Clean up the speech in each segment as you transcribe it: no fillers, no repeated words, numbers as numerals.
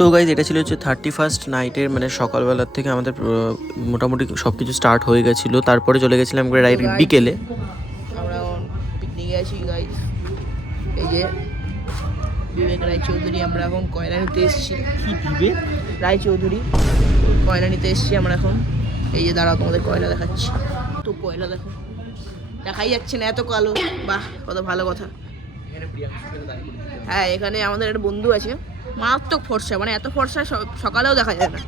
তো গাইজ এটা ছিল হচ্ছে 31st নাইটের মানে সকালবেলার থেকে আমাদের মোটামুটি সব কিছু স্টার্ট হয়ে গেছিলো। তারপরে চলে গেছিলাম আমরা ডাইরেক্ট বিকেলে। আমরা এখন পিকনিকে আছি গাইজ, এই যে বিবেক রায়চৌধুরী। আমরা এখন কয়লা নিতে এসেছি। কি বিবেক রায়চৌধুরী কয়লা নিতে এসেছি আমরা এখন। এই যে দাঁড়াও তোমাদের কয়লা দেখাচ্ছি। তো কয়লা দেখো, দেখাই যাচ্ছে না, এত কালো। বাহ, কত ভালো কথা। হ্যাঁ, এখানে আমাদের একটা বন্ধু আছে, মারাত্মক ফর্সা, মানে এত ফর্সা সকালেও দেখা যায় না।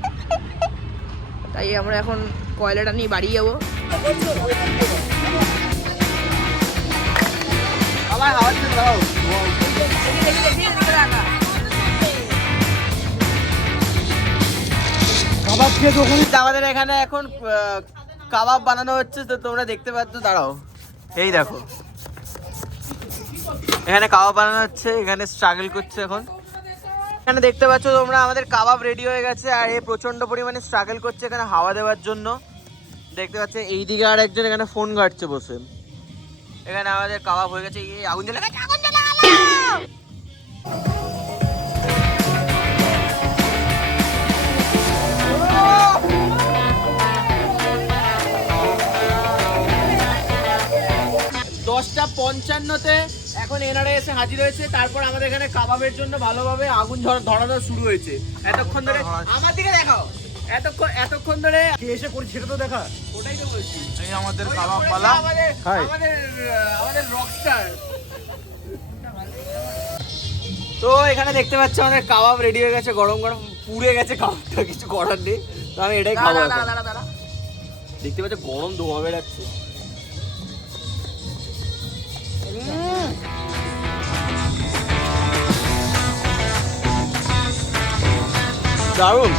তাই আমরা এখন কয়লাটা নিয়ে বাড়ি যাবো। আমাদের এখানে এখন কাবাব বানানো হচ্ছে, তো তোমরা দেখতে পাচ্ছ। দাঁড়াও, এই দেখো এখানে কাবাব বানানো হচ্ছে, এখানে স্ট্রাগল করছে এখন। এখানে দেখতে পাচ্ছ তোমরা আমাদের কাবাব রেডি হয়ে গেছে, আর এ প্রচন্ড পরিমাণে স্ট্রাগল করছে এখানে হাওয়া দেওয়ার জন্য। দেখতে পাচ্ছ এইদিকে আর একজন এখানে ফোন ঘাটছে বসে। এখানে আমাদের কাবাব হয়ে গেছে। এই আগুন জ্বালা গেছে, আগুন জ্বালা গেল। 10:55-তে এখন এনারা এসে হাজির হয়েছে। তারপর আমাদের এখানে কাবাবের জন্য ভালোভাবে আগুন ধরানো শুরু হয়েছে। এতক্ষণ ধরে আমার দিকে দেখাও, এতক্ষণ ধরে কে এসে করি সেটা তো দেখা। ওটাই তো বলছি, এই আমাদের কাবাব পালা, আমাদের রকস্টার। তো এখানে দেখতে পাচ্ছ আমাদের কাবাব রেডি হয়ে গেছে, গরম গরম পুড়ে গেছে কাবাবটা, কিছু করার নেই। তো আমি এটাই খাবো। দেখতে পাচ্ছ গরম ধোঁয়া বেরাচ্ছে। দারুণ।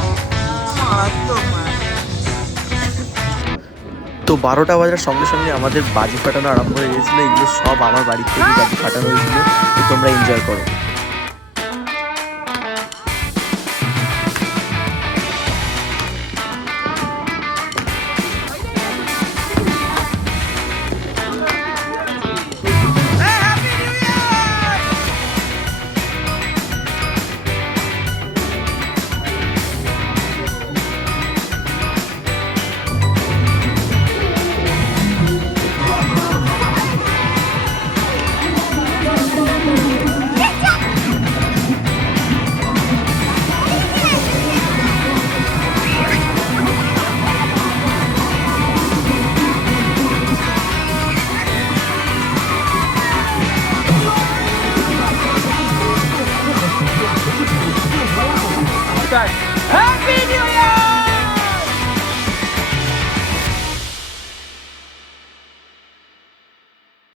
তো 12টা বাজার সঙ্গে সঙ্গে আমাদের বাজি ফাটানো আরম্ভ হয়ে গেছিলো। এগুলো সব আমার বাড়ির থেকে বাজি ফাটানো হয়েছিল। তো তোমরা এনজয় করো।